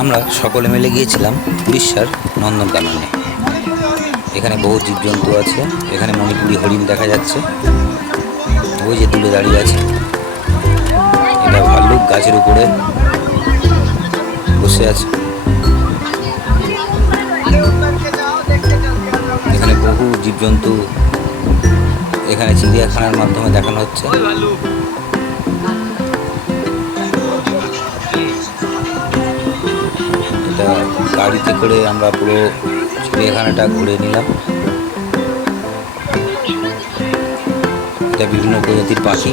আমরা সকলে মিলে গিয়েছিলাম উড়িষ্যার নন্দনকাননে। এখানে বহু জীবজন্তু আছে। এখানে মণিপুরি হরিণ দেখা যাচ্ছে, ওই যে দূরে দাঁড়িয়ে আছে। এটা ভাল্লুক গাছের উপরে বসে আছে। এখানে বহু জীবজন্তু এখানে চিড়িয়াখানার মাধ্যমে দেখানো হচ্ছে। এটা গাড়িতে করে আমরা পুরো চিড়িয়াখানাটা ঘুরে নিলাম। এটা বিভিন্ন প্রজাতির পাখি।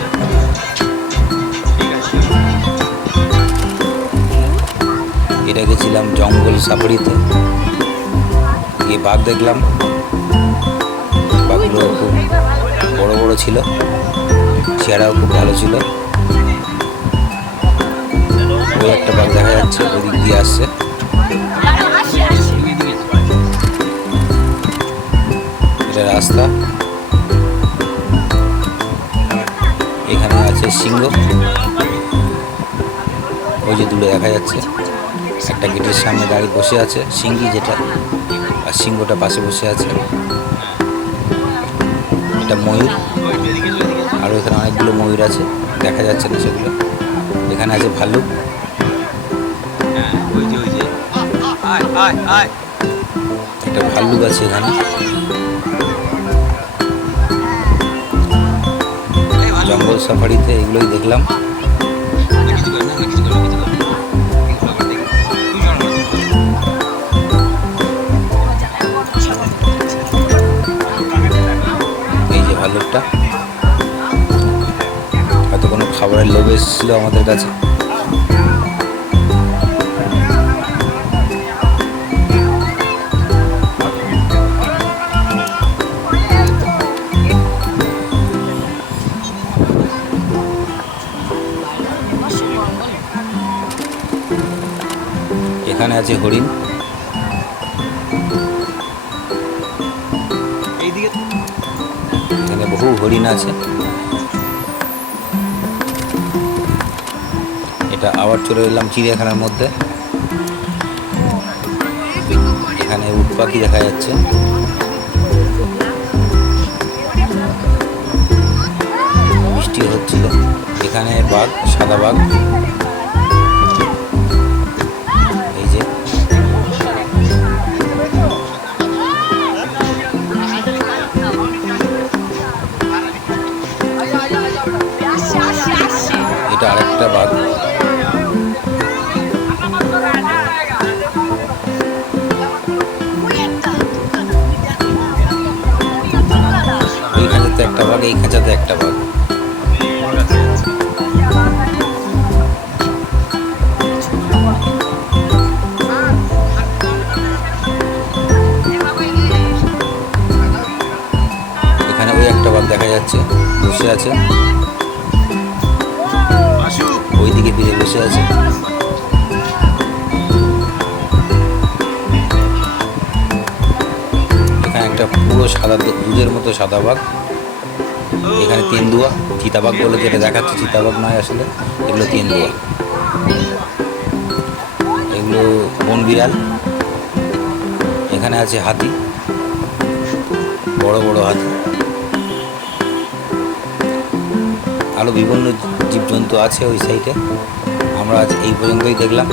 এটা গেছিলাম জঙ্গল সাফারিতে, গিয়ে বাঘ দেখলাম। বাঘগুলো খুব বড় বড় ছিল, চেহারাও খুব ভালো ছিল। ওই একটা বাঘ দেখা যাচ্ছে, ওদিক দিয়ে আসছে। এটা রাস্তা। এখানে আছে সিংহ, ওই যে দূরে দেখা যাচ্ছে। একটা গেটের সামনে দাঁড়িয়ে বসে আছে সিংহী, যেটা আর সিংহটা পাশে বসে আছে। এটা ময়ূর, আর এখানে অনেকগুলো ময়ূর আছে, দেখা যাচ্ছে না সেগুলো। এখানে আছে ভাল্লুক। একটা ভাল্লুক আছে এখানে। জঙ্গল সাফারিতে এগুলোই দেখলাম। এই যে ভাল্লুকটা হয়তো কোনো খাবারের লোভে এসেছিল আমাদের কাছে। এখানে আছে হরিণ। এখানে বহু হরিণ আছে। এটা আবার চলে এলাম চিড়িয়াখানার মধ্যে। এখানে উট পাখি দেখা যাচ্ছে। বৃষ্টি হচ্ছিল। এখানে বাঘ, সাদা বাঘ। এই যে এটা আরেকটা বাঘ। ওই খাঁচাতে একটা বাঘ, এই খাঁচাতে একটা বাঘ। এখানে ওই একটা বাঘ দেখা যাচ্ছে, বসে আছে। ওই দিকে ফিরে বসে আছে। এখানে একটা পুরো সাদা, দুধের মতো সাদা বাঘ। এখানে তেন্দুয়া, চিতাবাঘ বলে যেটা দেখাচ্ছে, চিতাবাঘ নয় আসলে, এগুলো তেন্দুয়া। এগুলো বন বিড়াল। এখানে আছে হাতি, বড় বড় হাতি। আরও বিভিন্ন জীবজন্তু আছে ওই সাইডে। আমরা আজ এই পর্যন্তই দেখলাম।